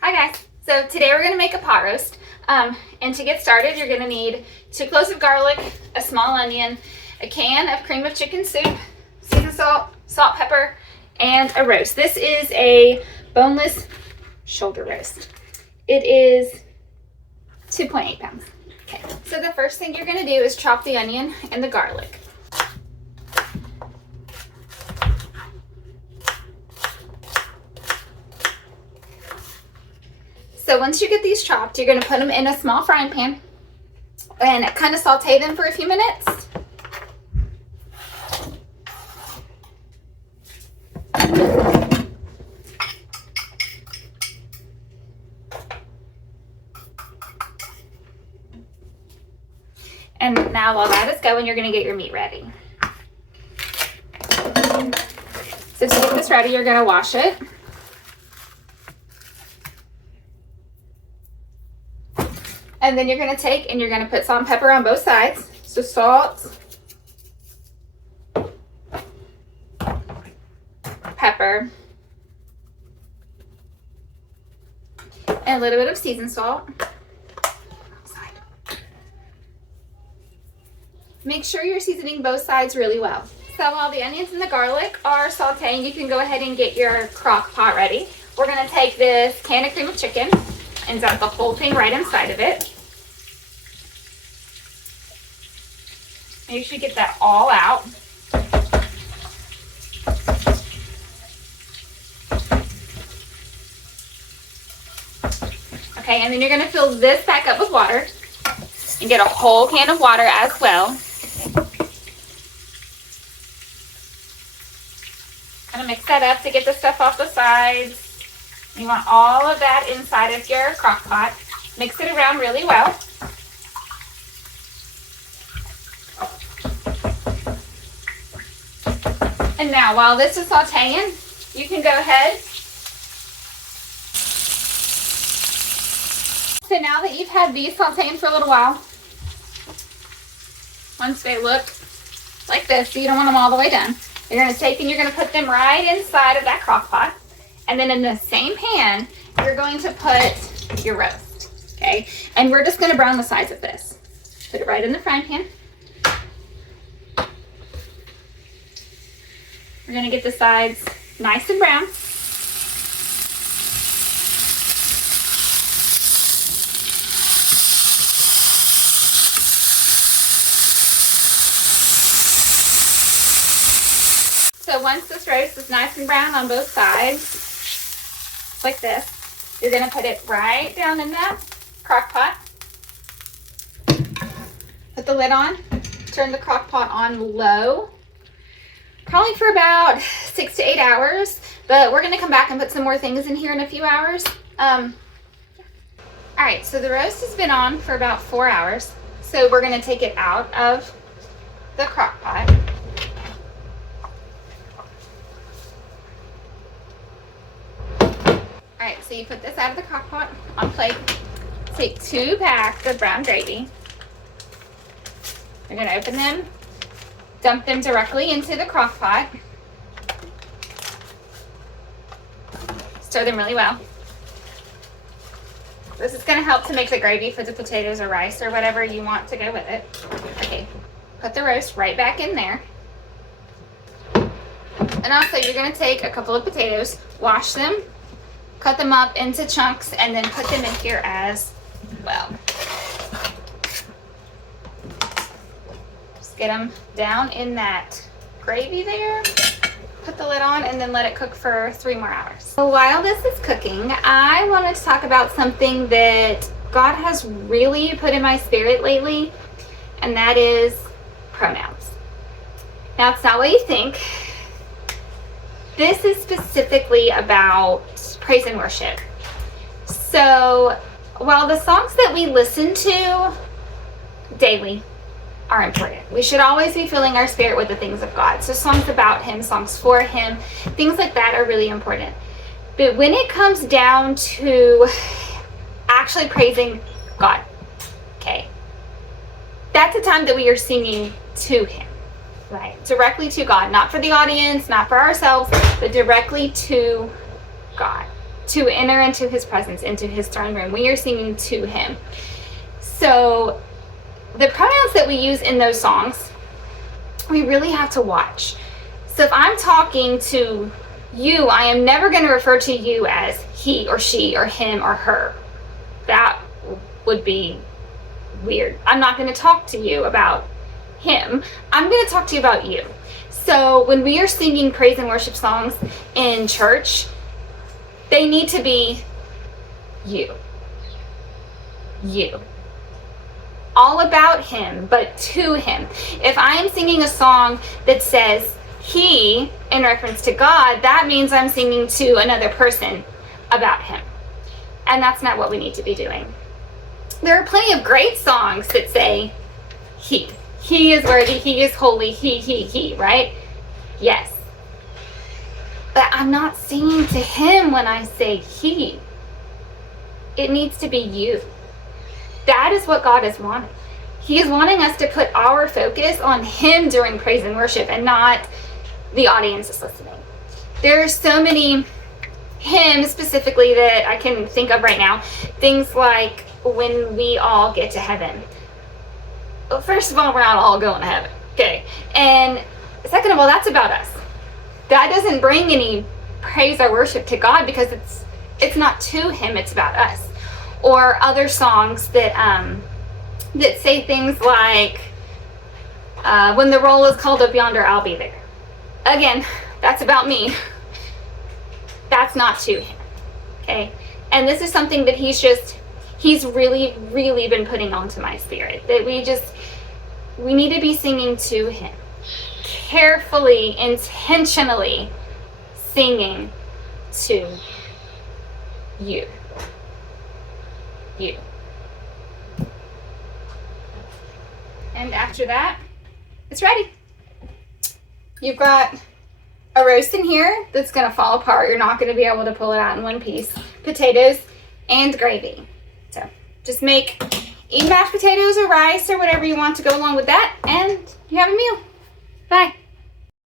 Hi guys, so today we're going to make a pot roast, and to get started you're going to need 2 cloves of garlic, a small onion, a can of cream of chicken soup, seasoned salt, pepper, and a roast. This is a boneless shoulder roast. It is 2.8 pounds. Okay, so the first thing you're going to do is chop the onion and the garlic. So once you get these chopped, you're going to put them in a small frying pan and kind of saute them for a few minutes. And now while that is going, you're going to get your meat ready. So to get this ready, you're going to wash it. And then you're going to take and you're going to put salt and pepper on both sides. So salt, pepper, and a little bit of seasoned salt. Make sure you're seasoning both sides really well. So while the onions and the garlic are sauteing, you can go ahead and get your crock pot ready. We're going to take this can of cream of chicken and dump the whole thing right inside of it. Make sure you get that all out. Okay, and then you're going to fill this back up with water and get a whole can of water as well. Kind of mix that up to get the stuff off the sides. You want all of that inside of your crock pot. Mix it around really well. And now while this is sauteing, you can go ahead. So now that you've had these sauteing for a little while, once they look like this, so you don't want them all the way done, you're going to take and you're going to put them right inside of that crock pot. And then in the same pan, you're going to put your roast, okay? And we're just going to brown the sides of this. Put it right in the frying pan. We're going to get the sides nice and brown. So once this roast is nice and brown on both sides, like this, you're going to put it right down in that crock pot. Put the lid on, turn the crock pot on low, probably for about 6 to 8 hours, but we're going to come back and put some more things in here in a few hours. All right, so the roast has been on for about 4 hours, so we're going to take it out of the crock pot. All right, so you put this out of the crock pot on plate. Take 2 packs of brown gravy. You're going to open them, dump them directly into the crock pot. Stir them really well. This is going to help to make the gravy for the potatoes or rice or whatever you want to go with it. Okay, put the roast right back in there. And also you're going to take a couple of potatoes, wash them, cut them up into chunks, and then put them in here as well. Just get them down in that gravy there. Put the lid on and then let it cook for 3 more hours. So while this is cooking, I wanted to talk about something that God has really put in my spirit lately, and that is pronouns. Now, it's not what you think. This is specifically about praise and worship. So while the songs that we listen to daily are important, we should always be filling our spirit with the things of God. So songs about Him, songs for Him, things like that are really important. But when it comes down to actually praising God, okay, that's a time that we are singing to Him. Right, directly to God, not for the audience, not for ourselves, but directly to God. to enter into his presence, into his throne room. We are singing to him. So the pronouns that we use in those songs, we really have to watch. So if I'm talking to you, I am never going to refer to you as he or she or him or her. That would be weird. I'm not going to talk to you about him. I'm going to talk to you about you. So when we are singing praise and worship songs in church, they need to be you. You. All about him, but to him. If I am singing a song that says he in reference to God, that means I'm singing to another person about him. And that's not what we need to be doing. There are plenty of great songs that say he. He is worthy, he is holy, he, right? Yes. But I'm not singing to him when I say he. It needs to be you. That is what God is wanting. He is wanting us to put our focus on him during praise and worship and not the audience is listening. There are so many hymns specifically that I can think of right now. Things like when we all get to heaven. Well, first of all, we're not all going to heaven. Okay. And second of all, that's about us. That doesn't bring any praise or worship to God because it's not to him, it's about us. Or other songs that that say things like, when the roll is called up yonder, I'll be there. Again, that's about me. That's not to him. Okay? And this is something that he's really, really been putting onto my spirit. That we need to be singing to him. Carefully, intentionally singing to you. You. And after that, it's ready. You've got a roast in here that's going to fall apart. You're not going to be able to pull it out in one piece. Potatoes and gravy. So just eat mashed potatoes or rice or whatever you want to go along with that, and you have a meal. Bye.